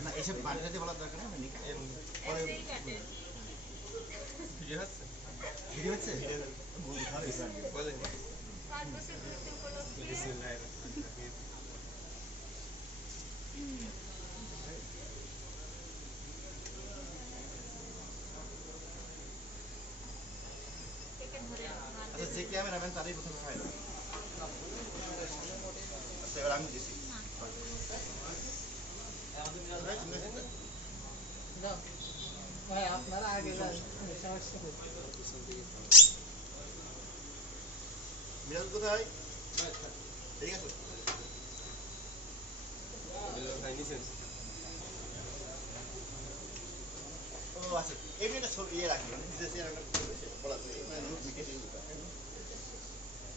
না এসব বাড়ি বলার দরকার নেই আমি পরে ভিডিও হচ্ছে ভিডিও হচ্ছে আচ্ছা যে ক্যামেরাম্যান তারই প্রথমে হয় না আচ্ছা এবার আমি দিছি ভাই আপনারা আগে যান সমস্যা নেই মিরাজ কোথায় ঠিক আছে ও আচ্ছা এমনি একটা ছবি ইয়ে রাখবি মানে নিজে চেয়ার বলা মানে নোট লিখে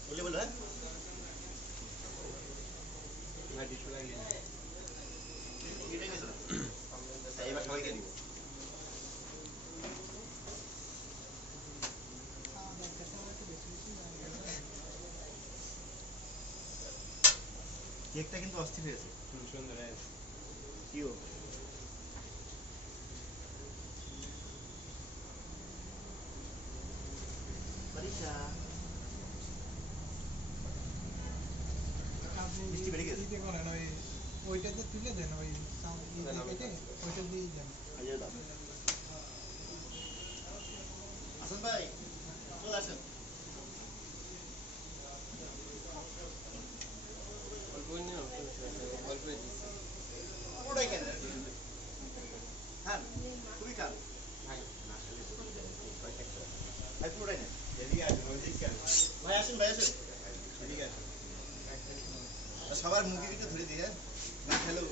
বলে হ্যাঁ ভাই ডিসপ্লে লাগিয়ে এটা না আচ্ছা এবার সবাইকে দিব কেকটা কিন্তু অস্থির হয়েছে। সুন্দর কিও। মিষ্টি বেড়ে গেছে? ওইটাতে তুলে দেন ওই কেটে ওইটা দিয়ে দেন। ভাই আসুন ভাই আসুন ঠিক আছে সবার মুখে দিকে ধরে দিয়ে না খেলেও